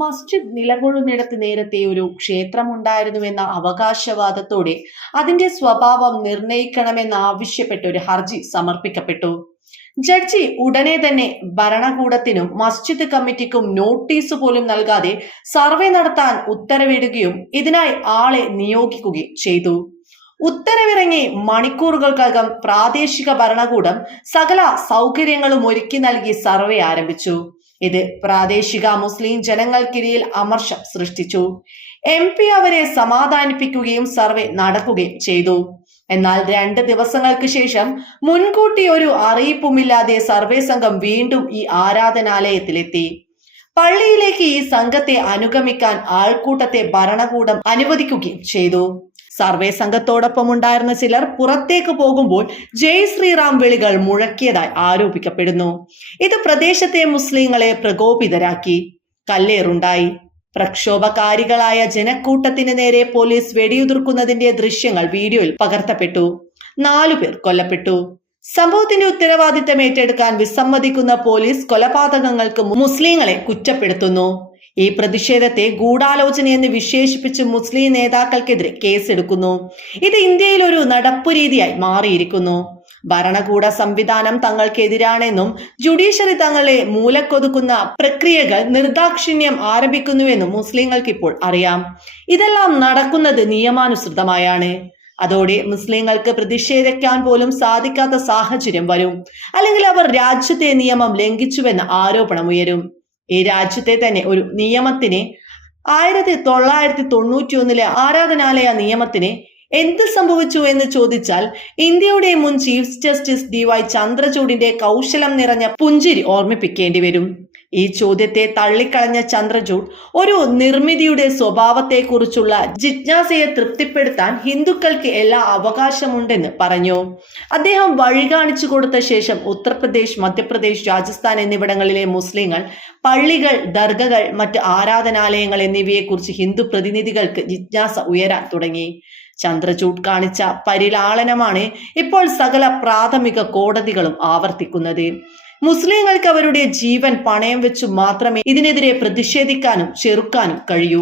മസ്ജിദ് നിലകൊള്ളുന്നിടത്ത് നേരത്തെ ഒരു ക്ഷേത്രമുണ്ടായിരുന്നുവെന്ന അവകാശവാദത്തോടെ അതിന്റെ സ്വഭാവം നിർണയിക്കണമെന്നാവശ്യപ്പെട്ട് ഒരു ഹർജി സമർപ്പിക്കപ്പെട്ടു. ജഡ്ജി ഉടനെ തന്നെ ഭരണകൂടത്തിനും മസ്ജിദ് കമ്മിറ്റിക്കും നോട്ടീസ് പോലും നൽകാതെ സർവേ നടത്താൻ ഉത്തരവിടുകയും ഇതിനായി ആളെ നിയോഗിക്കുകയും ചെയ്തു. ഉത്തരവിറങ്ങി മണിക്കൂറുകൾക്കകം പ്രാദേശിക ഭരണകൂടം സകല സൗകര്യങ്ങളും ഒരുക്കി നൽകി സർവേ ആരംഭിച്ചു. ഇത് പ്രാദേശിക മുസ്ലിം ജനങ്ങൾക്കിടയിൽ അമർഷം സൃഷ്ടിച്ചു. എം പി അവരെ സമാധാനിപ്പിക്കുകയും സർവേ നടക്കുകയും ചെയ്തു. എന്നാൽ രണ്ട് ദിവസങ്ങൾക്ക് ശേഷം മുൻകൂട്ടി ഒരു അറിയിപ്പുമില്ലാതെ സർവേ സംഘം വീണ്ടും ഈ ആരാധനാലയത്തിലെത്തി. പള്ളിയിലേക്ക് ഈ സംഘത്തെ അനുഗമിക്കാൻ ആൾക്കൂട്ടത്തെ ഭരണകൂടം അനുവദിക്കുകയും ചെയ്തു. സർവേ സംഘത്തോടൊപ്പം ഉണ്ടായിരുന്ന ചിലർ പുറത്തേക്ക് പോകുമ്പോൾ ജയ് ശ്രീറാം വിളികൾ മുഴക്കിയതായി ആരോപിക്കപ്പെടുന്നു. ഇത് പ്രദേശത്തെ മുസ്ലിങ്ങളെ പ്രകോപിതരാക്കി. കല്ലേറുണ്ടായി. പ്രക്ഷോഭകാരികളായ ജനക്കൂട്ടത്തിന് നേരെ പോലീസ് വെടിയുതിർക്കുന്നതിന്റെ ദൃശ്യങ്ങൾ വീഡിയോയിൽ പകർത്തപ്പെട്ടു. നാലുപേർ കൊല്ലപ്പെട്ടു. സംഭവത്തിന്റെ ഉത്തരവാദിത്തം ഏറ്റെടുക്കാൻ വിസമ്മതിക്കുന്ന പോലീസ് കൊലപാതകങ്ങൾക്ക് മുസ്ലിങ്ങളെ കുറ്റപ്പെടുത്തുന്നു. ഈ പ്രതിഷേധത്തെ ഗൂഢാലോചനയെന്ന് വിശേഷിപ്പിച്ച് മുസ്ലിം നേതാക്കൾക്കെതിരെ കേസെടുക്കുന്നു. ഇത് ഇന്ത്യയിൽ ഒരു നടപ്പുരീതിയായി മാറിയിരിക്കുന്നു. ഭരണകൂട സംവിധാനം തങ്ങൾക്കെതിരാണെന്നും ജുഡീഷ്യറി തങ്ങളെ മൂലക്കൊതുക്കുന്ന പ്രക്രിയകൾ നിർദാക്ഷിണ്യം ആരംഭിക്കുന്നുവെന്നും മുസ്ലിങ്ങൾക്ക് ഇപ്പോൾ അറിയാം. ഇതെല്ലാം നടക്കുന്നത് നിയമാനുസൃതമായാണ്. അതോടെ മുസ്ലിങ്ങൾക്ക് പ്രതിഷേധിക്കാൻ പോലും സാധിക്കാത്ത സാഹചര്യം വരും. അല്ലെങ്കിൽ അവർ രാജ്യത്തെ നിയമം ലംഘിച്ചുവെന്ന ആരോപണം ഉയരും. ഈ രാജ്യത്തെ തന്നെ ഒരു നിയമത്തിന് ആയിരത്തി തൊള്ളായിരത്തി തൊണ്ണൂറ്റി ഒന്നിലെ ആരാധനാലയ നിയമത്തിന് എന്ത് സംഭവിച്ചു എന്ന് ചോദിച്ചാൽ ഇന്ത്യയുടെ മുൻ ചീഫ് ജസ്റ്റിസ് ഡി വൈ ചന്ദ്രചൂഡിന്റെ കൗശലം നിറഞ്ഞ പുഞ്ചിരി ഓർമ്മിപ്പിക്കേണ്ടി വരും. ഈ ചോദ്യത്തെ തള്ളിക്കളഞ്ഞ ചന്ദ്രചൂഡ് ഒരു നിർമ്മിതിയുടെ സ്വഭാവത്തെക്കുറിച്ചുള്ള ജിജ്ഞാസയെ തൃപ്തിപ്പെടുത്താൻ ഹിന്ദുക്കൾക്ക് എല്ലാ അവകാശമുണ്ടെന്ന് പറഞ്ഞു. അദ്ദേഹം വഴി കാണിച്ചു കൊടുത്ത ശേഷം ഉത്തർപ്രദേശ് മധ്യപ്രദേശ് രാജസ്ഥാൻ എന്നിവിടങ്ങളിലെ മുസ്ലിങ്ങൾ പള്ളികൾ ദർഗകൾ മറ്റ് ആരാധനാലയങ്ങൾ എന്നിവയെക്കുറിച്ച് ഹിന്ദു പ്രതിനിധികൾക്ക് ജിജ്ഞാസ ഉയരാൻ തുടങ്ങി. ചന്ദ്രചൂഡ് കാണിച്ച പരിലാളനമാണ് ഇപ്പോൾ സകല പ്രാഥമിക കോടതികളും ആവർത്തിക്കുന്നത്. മുസ്ലിങ്ങൾക്ക് അവരുടെ ജീവൻ പണയം വെച്ചു മാത്രമേ ഇതിനെതിരെ പ്രതിഷേധിക്കാനും ചെറുക്കാനും കഴിയൂ.